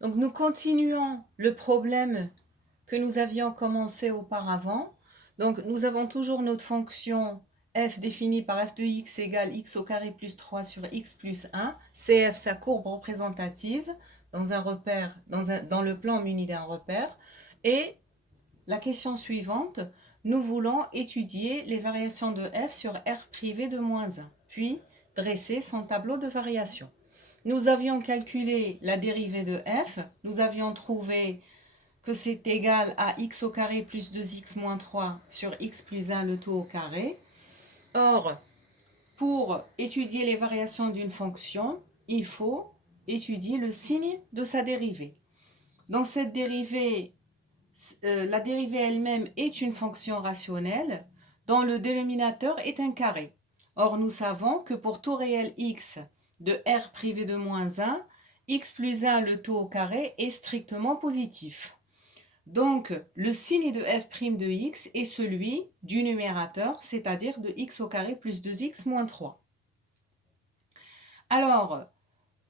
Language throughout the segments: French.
Donc nous continuons le problème que nous avions commencé auparavant. Donc nous avons toujours notre fonction f définie par f de x égale x au carré plus 3 sur x plus 1. CF, sa courbe représentative dans un repère, dans le plan muni d'un repère. Et la question suivante, nous voulons étudier les variations de f sur R privé de moins 1, puis dresser son tableau de variation. Nous avions calculé la dérivée de f, nous avions trouvé que c'est égal à x au carré plus 2x moins 3 sur x plus 1 le tout au carré. Or, pour étudier les variations d'une fonction, il faut étudier le signe de sa dérivée. Dans cette dérivée, la dérivée elle-même est une fonction rationnelle dont le dénominateur est un carré. Or, nous savons que pour tout réel x de R privé de moins 1, x plus 1 le tout au carré est strictement positif. Donc, le signe de f' de x est celui du numérateur, c'est-à-dire de x au carré plus 2x moins 3. Alors,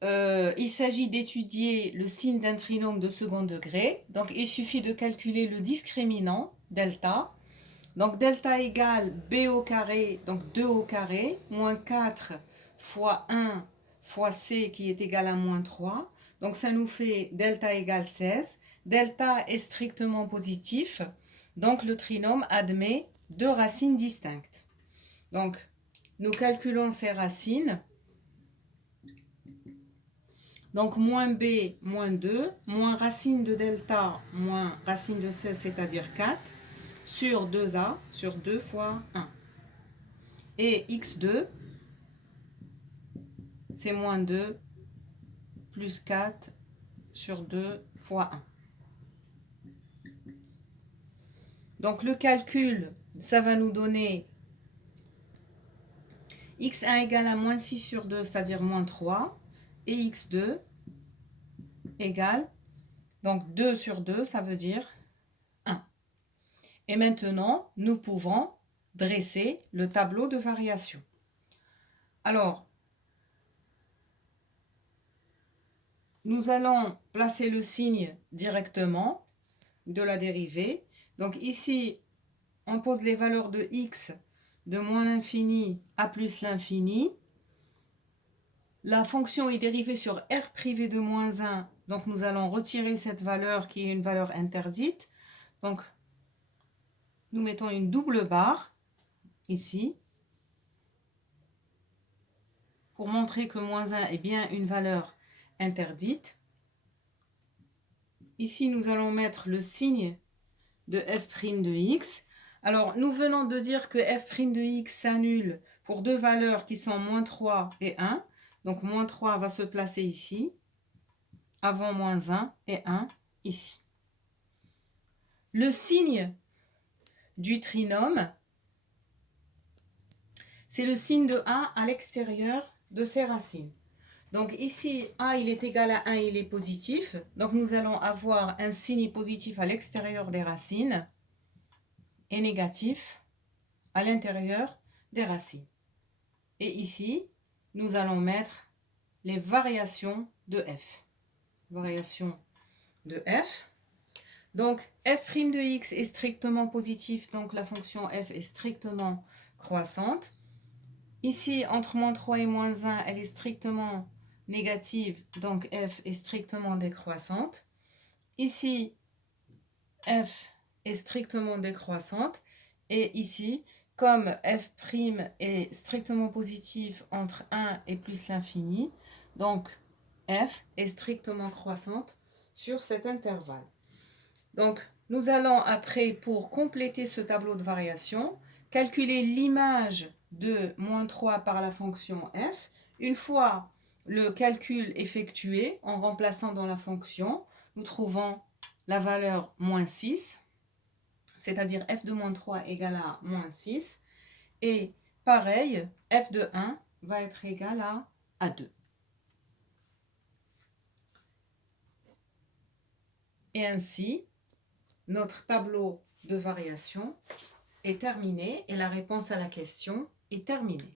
il s'agit d'étudier le signe d'un trinôme de second degré. Donc, il suffit de calculer le discriminant, delta. Donc, delta égale b au carré, donc 2 au carré, moins 4 fois 1 fois c qui est égal à moins 3. Donc, ça nous fait delta égale 16. Delta est strictement positif. Donc, le trinôme admet deux racines distinctes. Donc, nous calculons ces racines. Donc, moins b, moins 2, moins racine de delta, moins racine de 16, c'est-à-dire 4, sur 2a, sur 2 fois 1. Et x2, c'est moins 2 plus 4 sur 2 fois 1. Donc, le calcul, ça va nous donner x1 égale à moins 6 sur 2, c'est-à-dire moins 3, et x2 égale, donc 2 sur 2, ça veut dire 1. Et maintenant, nous pouvons dresser le tableau de variation. Alors, nous allons placer le signe directement de la dérivée. Donc ici, on pose les valeurs de x de moins l'infini à plus l'infini. La fonction est dérivée sur R privé de moins 1. Donc nous allons retirer cette valeur qui est une valeur interdite. Donc nous mettons une double barre ici pour montrer que moins 1 est bien une valeur interdite. Ici, nous allons mettre le signe de f' de x. Alors, nous venons de dire que f' de x s'annule pour deux valeurs qui sont moins 3 et 1. Donc, moins 3 va se placer ici, avant moins 1 et 1 ici. Le signe du trinôme, c'est le signe de a à l'extérieur de ses racines. Donc ici, a il est égal à 1, il est positif. Donc nous allons avoir un signe positif à l'extérieur des racines et négatif à l'intérieur des racines. Et ici, nous allons mettre les variations de f. Variation de f. Donc f' de x est strictement positif, donc la fonction f est strictement croissante. Ici, entre moins 3 et moins 1, elle est strictement négative, donc f est strictement décroissante. Ici, f est strictement décroissante. Et ici, comme f' est strictement positif entre 1 et plus l'infini, donc f est strictement croissante sur cet intervalle. Donc, nous allons après, pour compléter ce tableau de variation, calculer l'image de moins 3 par la fonction f. Une fois le calcul effectué, en remplaçant dans la fonction, nous trouvons la valeur moins 6, c'est-à-dire f de moins 3 égale à moins 6. Et pareil, f de 1 va être égal à 2. Et ainsi, notre tableau de variation est terminé et la réponse à la question est terminée.